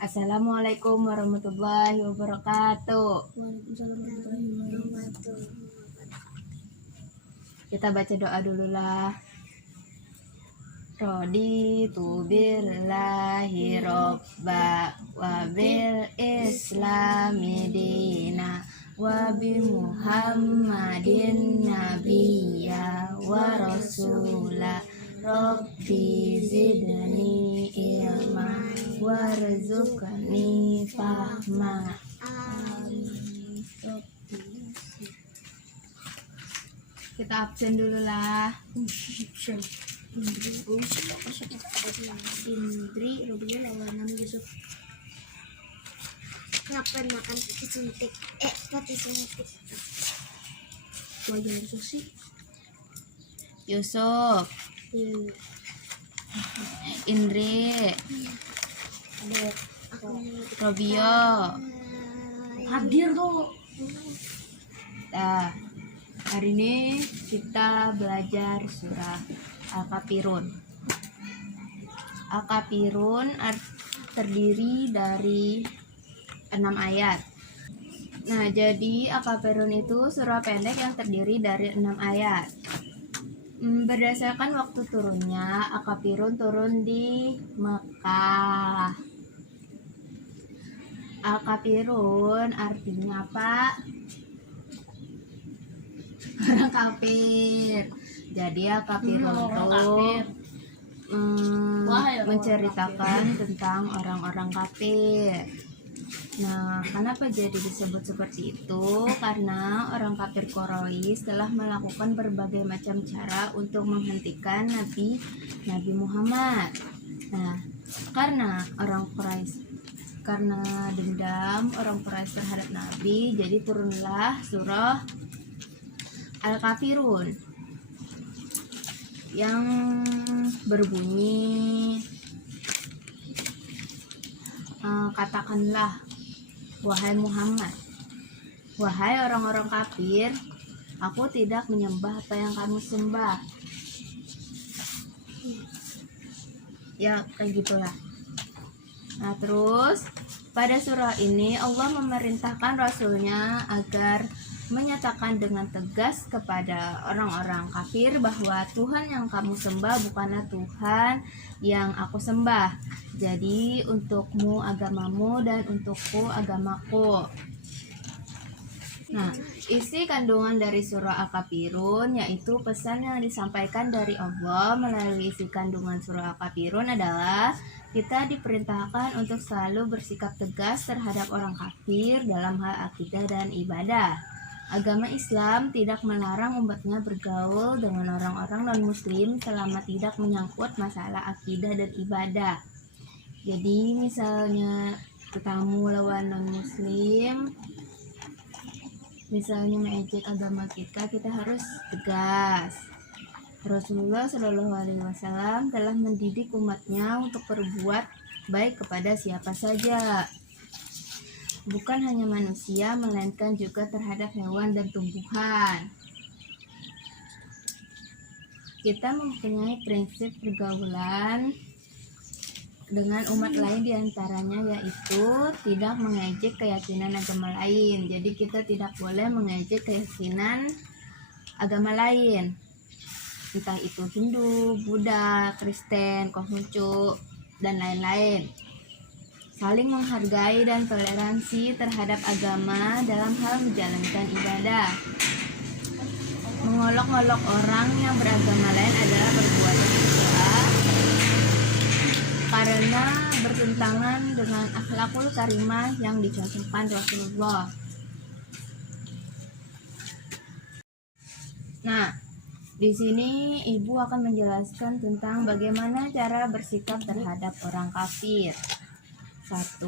Assalamualaikum warahmatullahi wabarakatuh. Waalaikumsalam warahmatullahi wabarakatuh. Kita baca doa dulu lah. Raditu billahi robba wa bil islami dina wa bi muhammadin nabiyya wa rasula rabbi zidni ilma warzuqni fahma. Kita absen dulu lah. Indri, Rubiya, lawan Yusuf. Ngapain makan pati suntik? Pati suntik. Itu aja Yusuf sih. Yusuf, Indri, Robio, Hadir tuh. Nah, hari ini kita belajar surah Al-Kafirun. Al-Kafirun terdiri dari 6 ayat. Nah, jadi Al-Kafirun itu surah pendek yang terdiri dari 6 ayat. Berdasarkan waktu turunnya, Al-Kafirun turun di Mekah. Al-Kafirun artinya apa? Orang kafir. Jadi Al-Kafirun itu menceritakan tentang orang-orang kafir. Nah, kenapa jadi disebut seperti itu? Karena orang kafir Quraisy telah melakukan berbagai macam cara untuk menghentikan Nabi Muhammad. Nah, karena dendam orang Quraisy terhadap Nabi, jadi turunlah surah Al-Kafirun yang berbunyi, katakanlah, wahai Muhammad, wahai orang-orang kafir, aku tidak menyembah apa yang kamu sembah. Ya, kayak gitulah. Nah, terus pada surah ini Allah memerintahkan Rasulnya agar menyatakan dengan tegas kepada orang-orang kafir bahwa Tuhan yang kamu sembah bukanlah Tuhan yang aku sembah. Jadi untukmu agamamu dan untukku agamaku. Nah, isi kandungan dari surah Al-Kafirun yaitu pesan yang disampaikan dari Allah melalui isi kandungan surah Al-Kafirun adalah kita diperintahkan untuk selalu bersikap tegas terhadap orang kafir dalam hal akidah dan ibadah. Agama Islam tidak melarang umatnya bergaul dengan orang-orang non-muslim selama tidak menyangkut masalah akidah dan ibadah. Jadi misalnya ketemu lawan non-muslim, misalnya mengejek agama kita harus tegas. Rasulullah Shallallahu Alaihi Wasallam telah mendidik umatnya untuk berbuat baik kepada siapa saja, bukan hanya manusia, melainkan juga terhadap hewan dan tumbuhan. Kita mempunyai prinsip pergaulan dengan umat lain diantaranya yaitu tidak mengejek keyakinan agama lain. Jadi kita tidak boleh mengejek keyakinan agama lain, entah itu Hindu, Buddha, Kristen, Konghucu, dan lain-lain. Saling menghargai dan toleransi terhadap agama dalam hal menjalankan ibadah. Mengolok-olok orang yang beragama lain adalah perbuatan dosa karena bertentangan dengan akhlakul karimah yang dicontohkan Rasulullah. Nah, di sini ibu akan menjelaskan tentang bagaimana cara bersikap terhadap orang kafir. 1.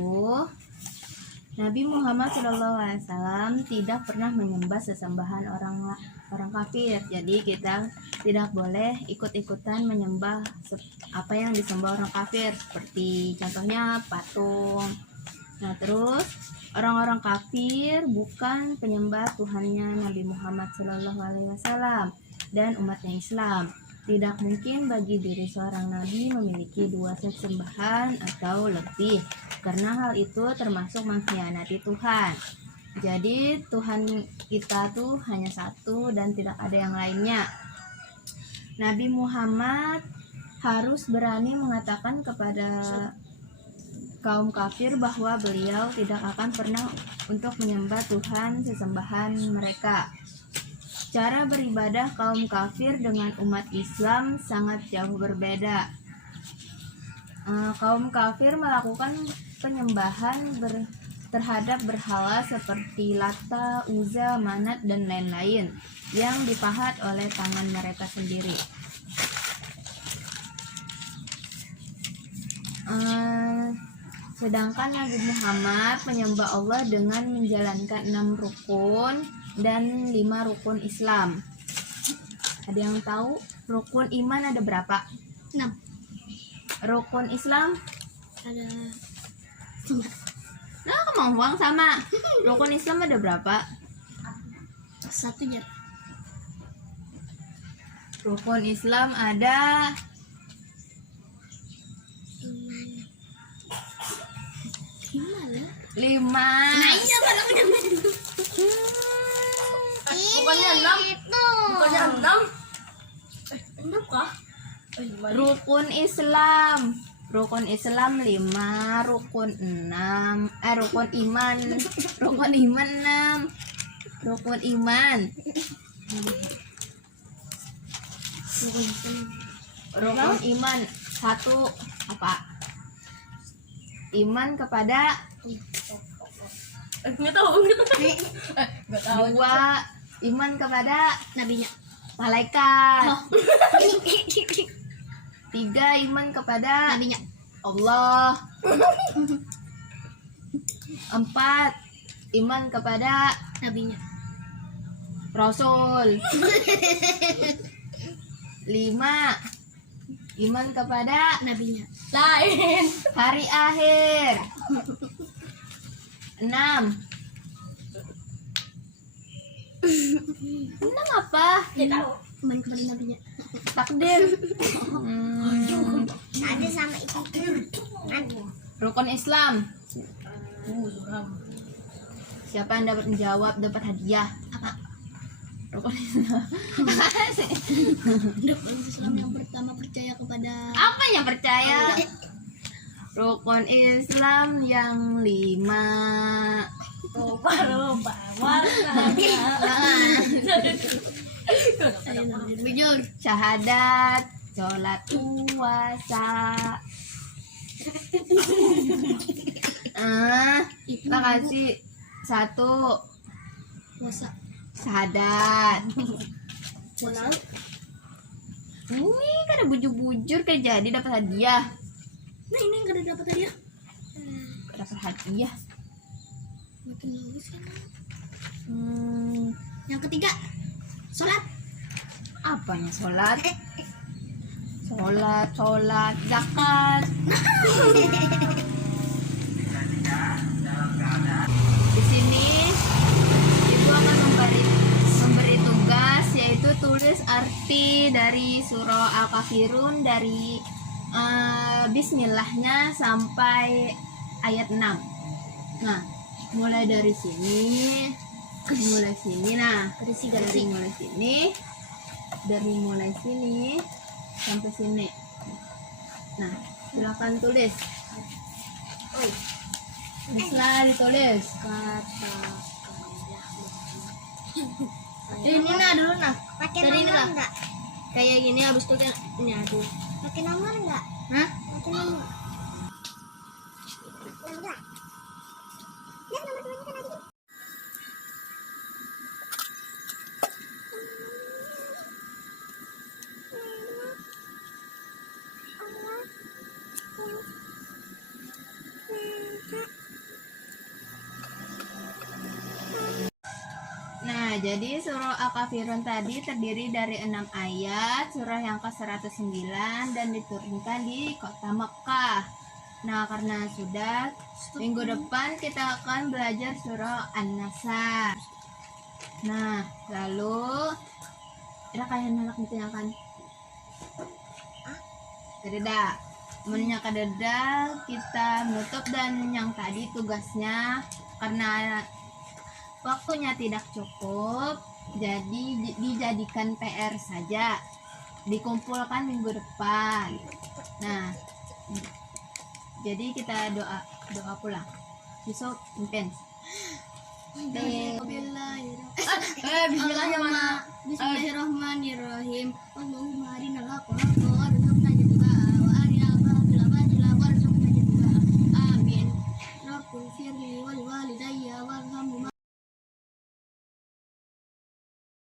Nabi Muhammad SAW tidak pernah menyembah sesembahan orang kafir. Jadi kita tidak boleh ikut-ikutan menyembah apa yang disembah orang kafir, seperti contohnya patung. Nah, terus orang-orang kafir bukan penyembah Tuhannya Nabi Muhammad SAW dan umatnya Islam. Tidak mungkin bagi diri seorang nabi memiliki 2 set sembahan atau lebih, karena hal itu termasuk mengkhianati Tuhan. Jadi Tuhan kita tuh hanya satu dan tidak ada yang lainnya. Nabi Muhammad harus berani mengatakan kepada kaum kafir bahwa beliau tidak akan pernah untuk menyembah Tuhan sesembahan mereka. Cara beribadah kaum kafir dengan umat Islam sangat jauh berbeda. Kaum kafir melakukan penyembahan terhadap berhala seperti Lata, Uzza, Manat, dan lain-lain yang dipahat oleh tangan mereka sendiri. Sedangkan Nabi Muhammad menyembah Allah dengan menjalankan 6 rukun dan 5 rukun Islam. Ada yang tahu rukun iman ada berapa? 6. Rukun Islam? Ada 5. Nah, kemauan sama. Rukun Islam ada berapa? 1 ya. Rukun Islam ada 5. Nah, iya pada benar. Bukannya 6? Bukannya 6? 6 kah? Rukun Islam. Rukun Islam 5, rukun 6. Rukun iman. Rukun iman 6. Rukun iman. Rukun iman 1 apa? Iman kepada Nggak tahu. Nggak tahu. 2 iman kepada Nabinya. malaikat. Oh. 3 iman kepada Nabinya. Allah. 4 iman kepada Nabinya. Rasul. 5 iman kepada Nabinya. Lain. hari akhir. 6 apa? Nggak tahu. Iman kepada Nabinya. Takdir. Ada sama itu. Rukun Islam. Suram. Siapa yang dapat menjawab dapat hadiah. Apa? Rukun Islam. Rukun Islam yang pertama percaya kepada Apa yang percaya? Rukun Islam yang 5. Lupa. Warna. jujur. Syahadat, sholat, puasa. Makasih. 1 Puasa. syahadat. Puasa. Ini kan ada bujur-bujur kayak jadi dapat hadiah. Nah, ini yang kada dapat hadiah. Dapat hadiah. Makin bagus kan. Yang 3, sholat. Apanya sholat? Sholat, zakat. Di sini ibu akan memberi tugas, yaitu tulis arti dari surah Al-Kafirun dari bismillahnya sampai ayat 6. Nah, mulai dari sini. Nah, dari mulai sini sampai sini. Nah, silakan tulis. Tulislah, ditulis. Ini nah dulu nah. Pakai Dari ini nomor lah. enggak? Kayak gini habis itu kan ini aduh. Pakai nomor enggak? Hah? Pakai nomor. Enggak. Lihat nomor temannya kan ada. Nah, jadi surah Al-Kafirun tadi terdiri dari 6 ayat, surah yang ke-109 dan diturunkan di kota Mekah. Nah, karena sudah, minggu depan kita akan belajar surah An-Nasr. Nah, lalu ada kalian anak itu yang akan Kadeda. Mennya kadeda kita menutup, dan yang tadi tugasnya karena waktunya tidak cukup, jadi dijadikan PR saja, dikumpulkan minggu depan. Nah, jadi kita doa pulang. Besok intens. Bismillahirrahmanirrahim. Bismillahirrahmanirrahim. Allahumma arinal haqqa